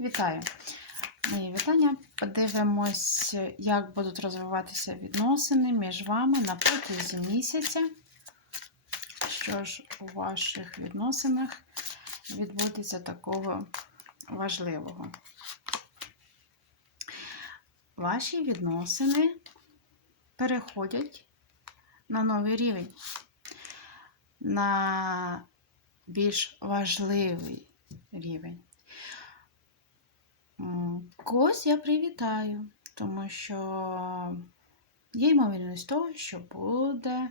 Вітаю! Мої вітання. Подивимось, як будуть розвиватися відносини між вами на протязі місяця. Що ж у ваших відносинах відбудеться такого важливого? Ваші відносини переходять на новий рівень, на більш важливий рівень. Когось я привітаю, тому що є ймовірність того, що буде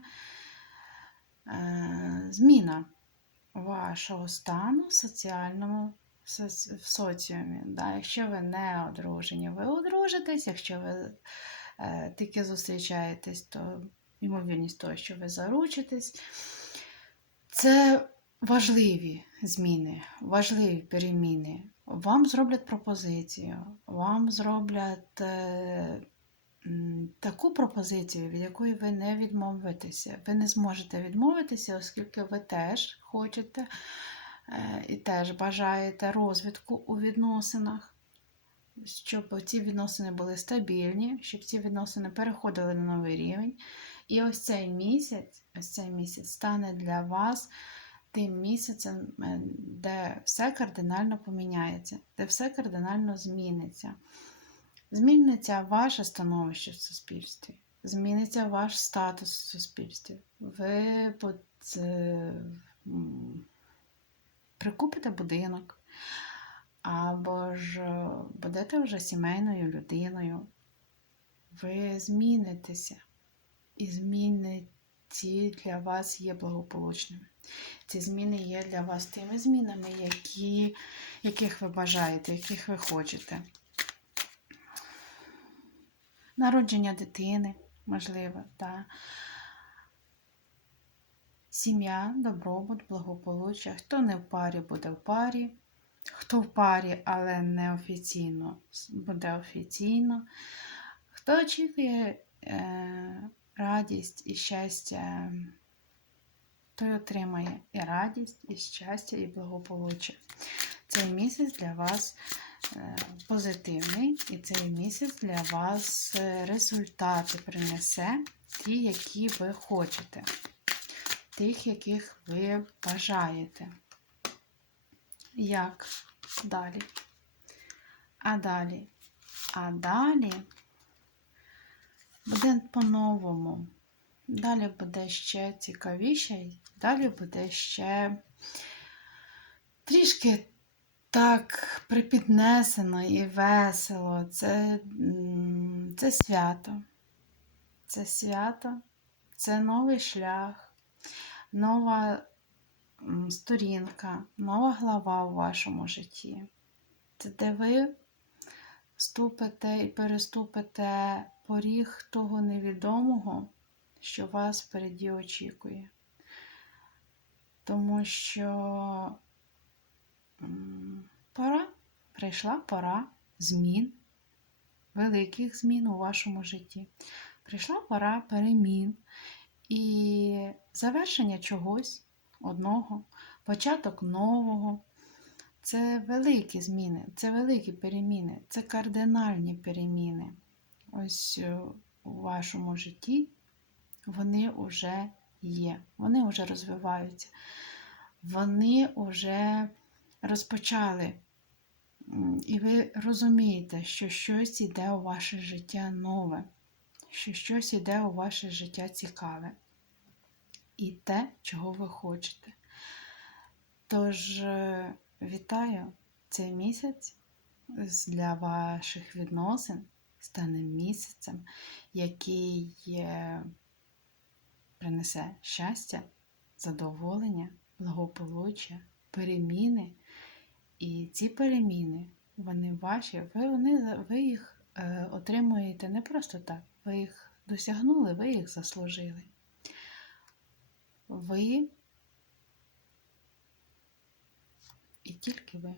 е, зміна вашого стану в соціальному в соціумі. Да? Якщо ви не одружені, ви одружитесь, якщо ви е, тільки зустрічаєтесь, то ймовірність того, що ви заручитесь. Це важливі зміни, важливі переміни. Вам зроблять пропозицію, вам зроблять е, таку пропозицію, від якої ви не відмовитеся. Ви не зможете відмовитися, оскільки ви теж хочете е, і теж бажаєте розвитку у відносинах, щоб ці відносини були стабільні, щоб ці відносини переходили на новий рівень. І ось цей місяць, ось цей місяць стане для вас тим місяцем, е, де все кардинально поміняється, де все кардинально зміниться. Зміниться ваше становище в суспільстві, зміниться ваш статус в суспільстві. Ви пот- е, прикупите будинок, або ж е, будете вже сімейною людиною. Ви змінитеся, і зміни ці для вас є благополучними. Ці зміни є для вас тими змінами, які, яких ви бажаєте, яких ви хочете. Народження дитини, можливо, та сім'я, добробут, благополуччя. Хто не в парі, буде в парі. Хто в парі, але не офіційно, буде офіційно. Хто очікує е, радість і щастя, той отримає і радість, і щастя, і благополуччя. Цей місяць для вас е, позитивний, і цей місяць для вас е, результати принесе ті, які ви хочете, тих, яких ви бажаєте. Як далі? А далі? А далі буде по-новому. Далі буде ще цікавіше, далі буде ще трішки так припіднесено і весело. Це, це свято. Це свято, це новий шлях, нова сторінка, нова глава у вашому житті. Це де ви ступите і переступите поріг того невідомого, що вас впереді очікує. Тому що пора, прийшла пора змін, великих змін у вашому житті. Прийшла пора перемін і завершення чогось одного, початок нового. Це великі зміни, це великі переміни, це кардинальні переміни. Ось е, у вашому житті вони вже є, вони вже розвиваються, вони вже розпочали. І ви розумієте, що щось йде у ваше життя нове, що щось йде у ваше життя цікаве. І те, чого ви хочете. Тож, е, вітаю цей місяць для ваших відносин стане місяцем, який принесе щастя, задоволення, благополуччя, переміни. І ці переміни, вони ваші, ви, вони, ви їх е, отримуєте не просто так, ви їх досягнули, ви їх заслужили. Ви і тільки ви.